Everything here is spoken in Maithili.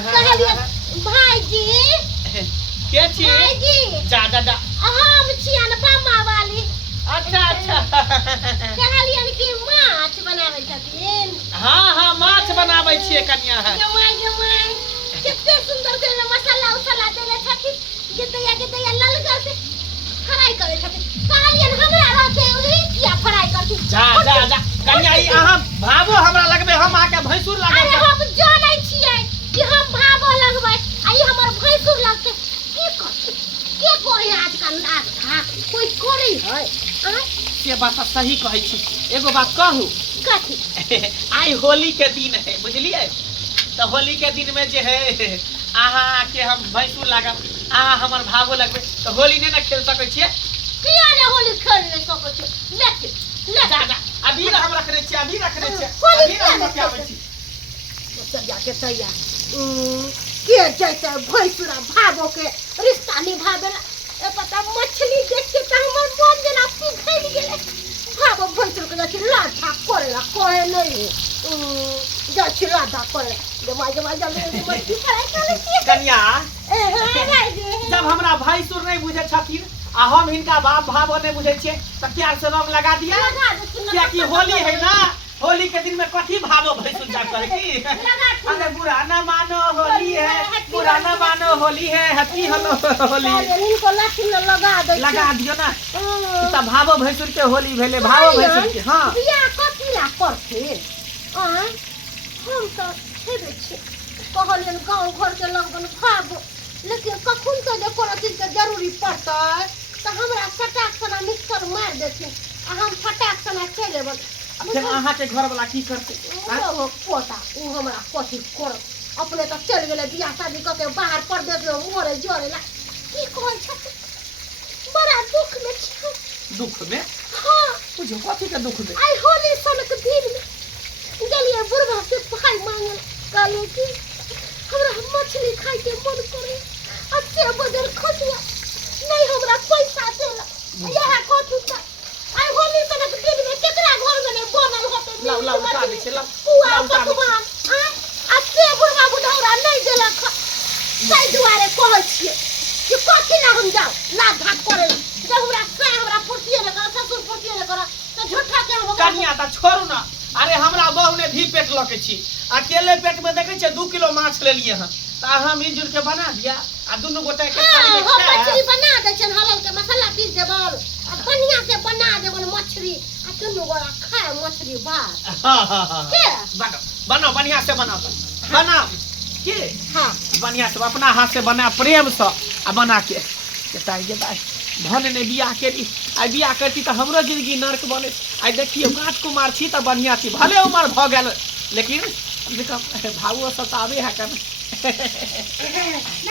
कहलिए भाईजी के छी भाईजी जा जा जा हम छियन बामा वाली। अच्छा अच्छा कहलियन कि माछ बनाबै छथिन। हाँ हाँ माछ बनाबै छिए कन्या है जमाई जमाई कितने सुंदर से मसाला उसाला देले छथिन कि दैया ललगर से फ्राई करे छथिन। कहलियन हमरा रहते ओही किया फ्राई करथिन। जा जा जा कन्या ई अहाँ भावो हमरा लगबे हम आके भैंसुर अरे लागब हम जानै छियै कि हम भावो लगबै आ ई हमर भैंसुर लगते की करते के करे आजकल नाच था कोई करे है से बात तो सही कहै छी। एगो बात कहू कथी आई होली के दिन है बुझलिए तो होली के दिन में जे है अहाँ के हम भैंसुर लागब अहाँ हमर भावो लगबे तो होली नहीं ना खेल सकै छिए। किया ने होली खेल ले सकै छै लेके ले जा जा अभी हम रखने छी अभी रखने छी होली अभी हम के आबै छी तो जाके तैया के जैसे भैंसुरा भावो के रिश्ता निभावेला ए पता मछली देख के त हमर मन जना पिघल गेले। भावो भैंसुर के जाके लाठा करेला कहे नहीं जाके लाठा करे जमाई जल्दी मछली फ्राई कर ले कन्या ए भाई जब हमरा भैंसुर नहीं बुझे छथिन आ हम इनका बाप भावो नहीं बुझे छिए तो प्यार से रंग लगा दिया क्या कि होली है ना होली के दिन में कथी भावो भैंसुर जा करे की अरे बुरा ना मानो होली है बुरा ना मानो होली है हैप्पी हेलो होली इनको लाठी में लगा दे लगा दियो ना त भावो भैंसुर के होली भेले भावो भैंसुर के हां बिया कथी ला करथे हम तो छेबे छे कहलियन गांव घर के लगन भागो लेकिन कखन तो जे कोनो चीज के जरूरी पड़ता तो हमरा फटाक सना मिक्सर मार देथिन आ हम फटाक सना चले बन फिर अहाँ के घर वाला की करते ओ पोता उ हमरा कथी कर अपने तो चल गेले बियाह शादी क के बाहर परदेश में मोरे जोरे ला की कहै छथि बड़ा दुख में छी। दुख में हां बुझो कथी के दुख में आई होली सनक दिन में गेलिए बुढ़वा से भाई मांगल कहले कि हमरा मछली खाए के मन करे अच्छे बदल खसुआ नहीं हमरा पैसा देला यह कथू था आई होली सनक दिन में केकरा घर में नहीं बनल होते लाओ लाओ उठा दे चला पुआ पकवान अच्छे बुढ़वा बुढ़ौरा नहीं देला ताई दुआरे कहै छिए कि कथी ना हम जाओ लाभ भाग करे जब हमरा फुर्तिए न कर ससुर फुर्तिए न कर तो झूठा के हम कन्या त छोड़ू ना अरे हमरा बहू ने भी पेट लके छी अकेले पेट में देखे छे 2 किलो माछ ले लिए हम त हम मिलजुल के बना दिया आ दुनु गोटे के थाली में हम मछली बना दे छन हलल के मसाला पीस देबल आ बढ़िया से बना देबल मछली आ दुनु गोरा खाए मछली बात हां हां हां के बनाओ बढ़िया से बनाओ बनाओ के हां बढ़िया से अपना हाथ से बना प्रेम से आ बना के ताई जे भाई धन ने बियाह केली आई बियाह करती तो हमरो जिंदगी नरक बने आई देखियो राजकुमार छी त बढ़िया छी भले उमर भ गेल लेकिन भावो सतावे है कन